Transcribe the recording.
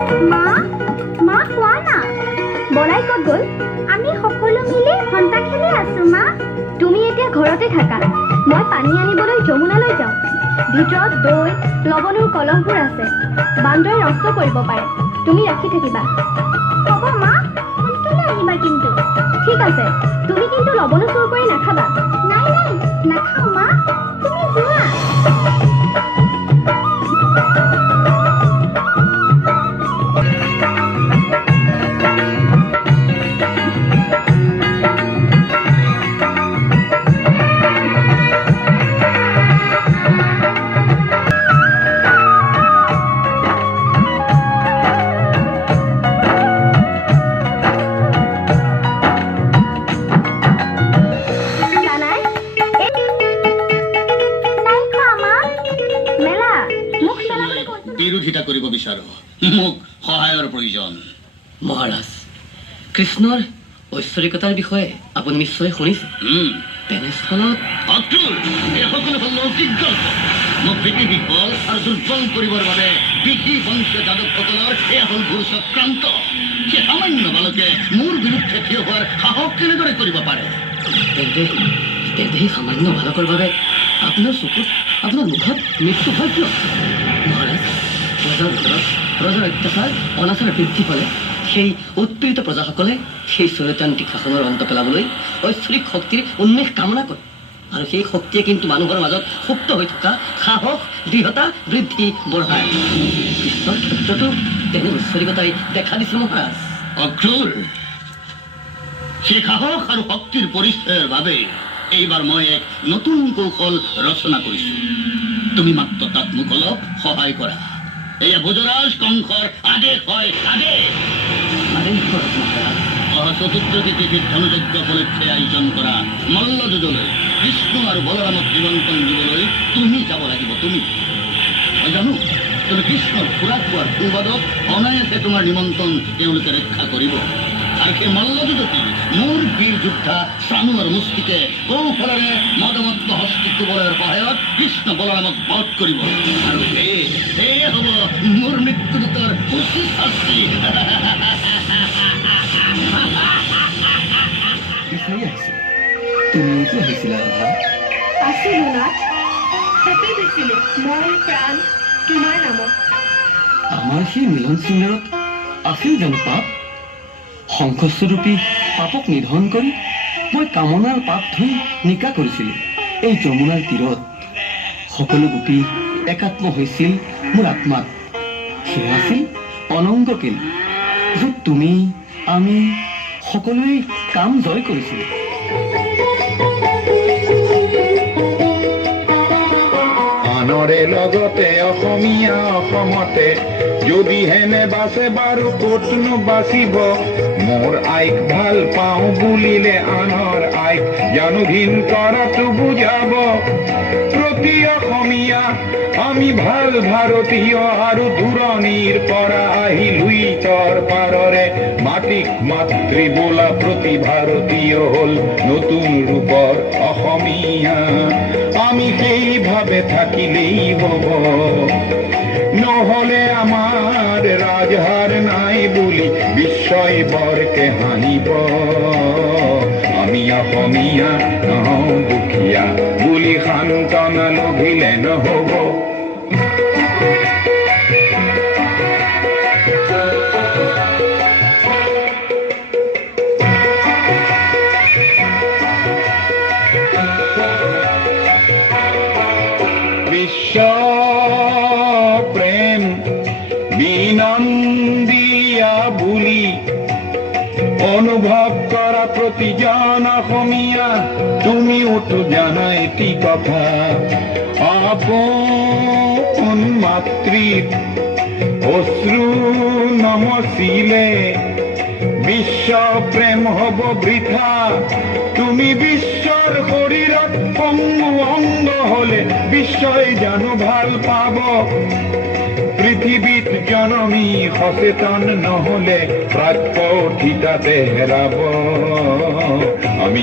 মা মা কোৱা না বলাই ক'ত গ'ল? আমি সকলো মিলি ঘণ্টা খেলি আছো। মা তুমি এতিয়া ঘৰতে থাকা, মই পানী আনিবলৈ যমুনালৈ যাওঁ। ভিতৰত দৈ লৱণৰ কলমবোৰ আছে, বান্দৰে নষ্ট কৰিব পাৰে, তুমি ৰাখি থাকিবা। হ'ব মা, সোনকালে আহিবা কিন্তু। ঠিক আছে, তুমি কিন্তু লৱণো চুৰ কৰি নাখাবা। নাই নাই, নাখাওঁ মা, তুমি যোৱা। বিৰোধিতা কৰিব বিচাৰো, মোক সহায়ৰ প্ৰয়োজন। মহাৰাজ, কৃষ্ণৰ ঐশ্বৰিকতাৰ বিষয়ে আপুনি নিশ্চয় শুনিছে। তেনেস্থলত এই সকলো হল লৌকিক গল্প। মোক বিকৃতি বল আৰু দুৰ্বল কৰিবৰ বাবে কৃষি বংশীয় যাদৱসকলৰ এয়া হল ভুল চক্ৰান্ত। সেই সামান্য বালকে মোৰ বিৰুদ্ধে থিয় হোৱাৰ সাহস কেনেদৰে কৰিব পাৰে? তেন্তে সেই সামান্য বালকৰ বাবে আপোনাৰ চকুত, আপোনাৰ মুখত মৃত্যু হয় কিয়? মহাৰাজ, প্ৰজাৰ ভিতৰত প্ৰজাৰ অত্যাচাৰ অনাচাৰ বৃদ্ধি পালে সেই উৎপীড়িত প্ৰজাসকলে সেই স্বৈৰতান্ত্ৰিক শাসনৰ অন্ত পেলাবলৈ ঐশ্বৰিক শক্তিৰ উন্মেষ কামনা কৰে, আৰু সেই শক্তিয়ে কিন্তু মানুহৰ মাজত সুপ্ত হৈ থকা সাহস দৃঢ়তা বৃদ্ধি বঢ়ায়। কৃষ্ণৰ ক্ষেত্ৰতো তেনে ঐশ্বৰিকতাই দেখা দিছে। মহাৰাজ, অক্ৰূৰ, সেই সাহস আৰু শক্তিৰ পৰিচয়ৰ বাবে এইবাৰ মই এক নতুন কৌশল ৰচনা কৰিছো। তুমি মাত্ৰ তাত মোক অলপ সহায় কৰা। এয়া ভোজৰাজ কংসৰ আদেশ হয়, আদেশ। চতুৰ্থ তিথিত ধনুযজ্ঞ উপলক্ষে আয়োজন কৰা মল্লযুঁজলৈ কৃষ্ণ আৰু বলৰামক নিমন্ত্ৰণ দিবলৈ তুমি যাব লাগিব। তুমি, মই জানো তুমি কৃষ্ণৰ খুৰাক খোৱাৰ সুবাদত অনায়াসে তোমাৰ নিমন্ত্ৰণ তেওঁলোকে ৰক্ষা কৰিব। আৰু সেই মল্লযুঁজটি মোৰ বীৰ যোদ্ধা চানু আৰু মুষ্টিকে কৌশলেৰে মদমত্ত হস্তি কুবলৰ সহায়ত কৃষ্ণ বলৰামক বধ কৰিব, আৰু সেয়ে হ'ব মোৰ মৃত্যুদূতৰ উচিত শাস্তি। তুমি কি হৈছিলা ৰাধা? আছিলো না, খেপি দিছিলো মই প্ৰাণ তোমাৰ নামত। আমাৰ সেই মিলন চিন্দাৰত আছিল জানো পাপ? শংখস্বৰূপী পাপক নিধন কৰি মই কামনাৰ পাপ ধুই নিকা কৰিছিলোঁ এই যমুনাৰ তীৰত। সকলো গোপী একাত্ম হৈছিল মোৰ আত্মাত। সেয়া আছিল অনংগ কেল, য'ত তুমি আমি সকলোৱে কাম জয় কৰিছিলোঁ। আনৰে লগতে অসমীয়া অসমতে যদি হেনে বাছে বাৰু ক'তনো বাচিব। মোৰ আইক ভাল পাওঁ বুলিলে আনৰ আইক জানো ঘিণ কৰাটো বুজাব। প্ৰতি অসমীয়া আমি ভাল ভাৰতীয়, আৰু দূৰণিৰ পৰা আহি লুইতৰ পাৰৰে মাটিক মাতৃ বোলা প্ৰতি ভাৰতীয় হ'ল নতুন ৰূপৰ অসমীয়া। আমি সেইভাৱে থাকিলেই হ'ব, নহলে আমাৰ ৰাজহাৰ নাই বুলি বিশ্বই বৰকে হাঁহিব। আমি অসমীয়া নহওঁ দুখীয়া বুলি সান্তনা লভিলে নহব। বিশ্ব প্ৰেম বিনন্দিয়া বুলি অনুভৱ কৰা প্ৰতিজন অসমীয়া, তুমিওতো জানা এটি কথা। আপোন মাতৃৰ অশ্ৰু নমচিলে বিশ্ব প্ৰেম হ'ব বৃথা। তুমি বিশ্বৰ শৰীৰত অংগ অংগ হলে বিশ্বই জানো ভাল পাব। পৃথিৱীত জনমী সচেতন নহলে প্ৰাপ্য ঠিতাতে হেৰাব। আমি